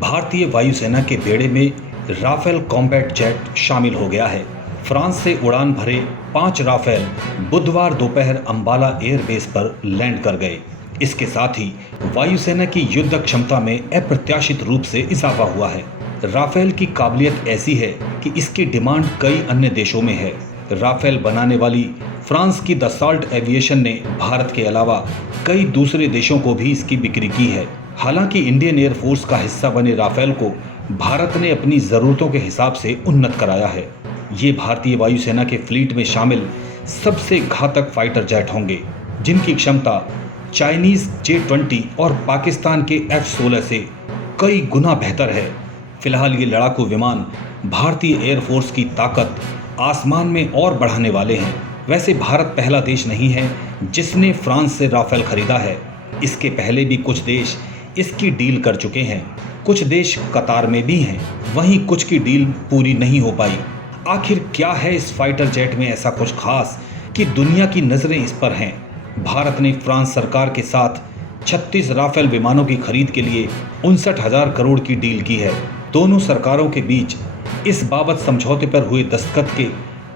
भारतीय वायुसेना के बेड़े में राफेल कॉम्बैट जेट शामिल हो गया है। फ्रांस से उड़ान भरे 5 राफेल बुधवार दोपहर अंबाला एयरबेस पर लैंड कर गए। इसके साथ ही वायुसेना की युद्ध क्षमता में अप्रत्याशित रूप से इजाफा हुआ है। राफेल की काबिलियत ऐसी है कि इसकी डिमांड कई अन्य देशों में है। राफेल बनाने वाली फ्रांस की दसाल्ट एविएशन ने भारत के अलावा कई दूसरे देशों को भी इसकी बिक्री की है। हालांकि इंडियन एयरफोर्स का हिस्सा बने राफेल को भारत ने अपनी ज़रूरतों के हिसाब से उन्नत कराया है। ये भारतीय वायुसेना के फ्लीट में शामिल सबसे घातक फाइटर जेट होंगे, जिनकी क्षमता चाइनीज J-20 और पाकिस्तान के F-16 से कई गुना बेहतर है। फिलहाल ये लड़ाकू विमान भारतीय एयरफोर्स की ताकत आसमान में और बढ़ाने वाले हैं। वैसे भारत पहला देश नहीं है जिसने फ्रांस से राफेल खरीदा है। इसके पहले भी कुछ देश इसकी डील कर चुके हैं। कुछ देश कतार में भी हैं, वहीं कुछ की डील पूरी नहीं हो पाई। आखिर क्या है इस फाइटर जेट में ऐसा कुछ खास कि दुनिया की नज़रें इस पर हैं? भारत ने फ्रांस सरकार के साथ 36 राफेल विमानों की खरीद के लिए 59,000 करोड़ की डील की है। दोनों सरकारों के बीच इस बाबत समझौते पर हुए दस्तखत के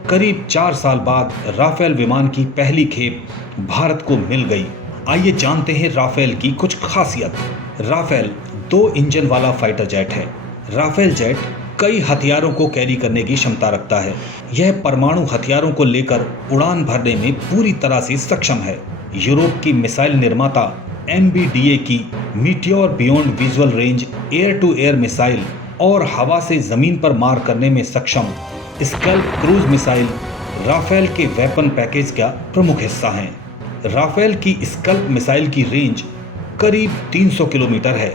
करीब 4 साल बाद राफेल विमान की पहली खेप भारत को मिल गई। आइए जानते हैं राफेल की कुछ खासियत। राफेल 2 इंजन वाला फाइटर जेट है। राफेल जेट कई हथियारों को कैरी करने की क्षमता रखता है। यह परमाणु हथियारों को लेकर उड़ान भरने में पूरी तरह से सक्षम है। यूरोप की मिसाइल निर्माता MBDA की meteor beyond visual range air to air missile और हवा से जमीन पर मार करने में सक्षम स्कल्प क्रूज मिसाइल राफेल के वेपन पैकेज का प्रमुख हिस्सा हैं। राफेल की स्कल्प मिसाइल की रेंज करीब 300 किलोमीटर है।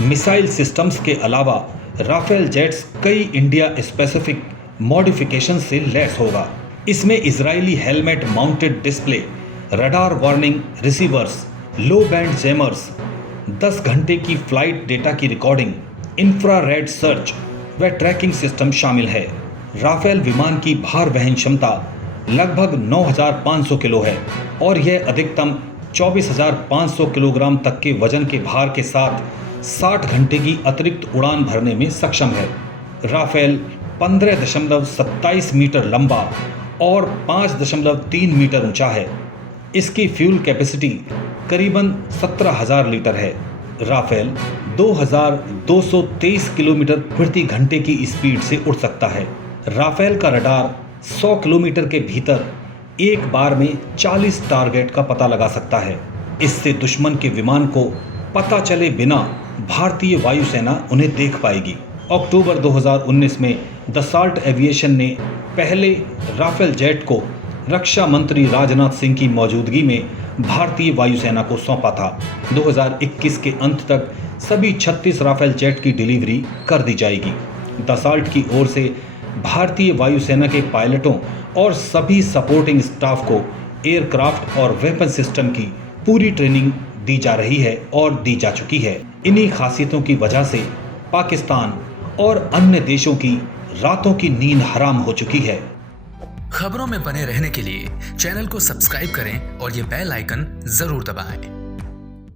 मिसाइल सिस्टम्स के अलावा राफेल जेट्स कई इंडिया स्पेसिफिक मॉडिफिकेशन से लैस होगा। इसमें इजरायली helmet mounted display, radar warning receivers, low band jammers, 10 घंटे की फ्लाइट डेटा की रिकॉर्डिंग, इंफ्रारेड सर्च व ट्रैकिंग सिस्टम शामिल है। राफेल विमान की भार वहन क्षमता लगभग 9,500 किलो है और यह अधिकतम 24,500 किलोग्राम तक के वजन के भार के साथ 60 घंटे की अतिरिक्त उड़ान भरने में सक्षम है। राफेल 15.27 मीटर लंबा और 5.3 मीटर ऊंचा है। इसकी फ्यूल कैपेसिटी करीबन 17,000 लीटर है। राफेल 2,223 किलोमीटर प्रति घंटे की स्पीड से उड़ सकता है। राफेल का रडार 100 किलोमीटर के भीतर एक बार में 40 टारगेट का पता लगा सकता है। इससे दुश्मन के विमान को पता चले बिना भारतीय वायुसेना उन्हें देख पाएगी। अक्टूबर 2019 में दसाल्ट एविएशन ने पहले राफेल जेट को रक्षा मंत्री राजनाथ सिंह की मौजूदगी में भारतीय वायुसेना को सौंपा था। 2021 के अंत तक सभी 36 राफेल जेट की डिलीवरी कर दी जाएगी। दसाल्ट की ओर से भारतीय वायुसेना के पायलटों और सभी सपोर्टिंग स्टाफ को एयरक्राफ्ट और वेपन सिस्टम की पूरी ट्रेनिंग दी जा रही है और दी जा चुकी है। इन्हीं खासियतों की वजह से पाकिस्तान और अन्य देशों की रातों की नींद हराम हो चुकी है। खबरों में बने रहने के लिए चैनल को सब्सक्राइब करें और ये बेल आइकन जरूर दबाएं।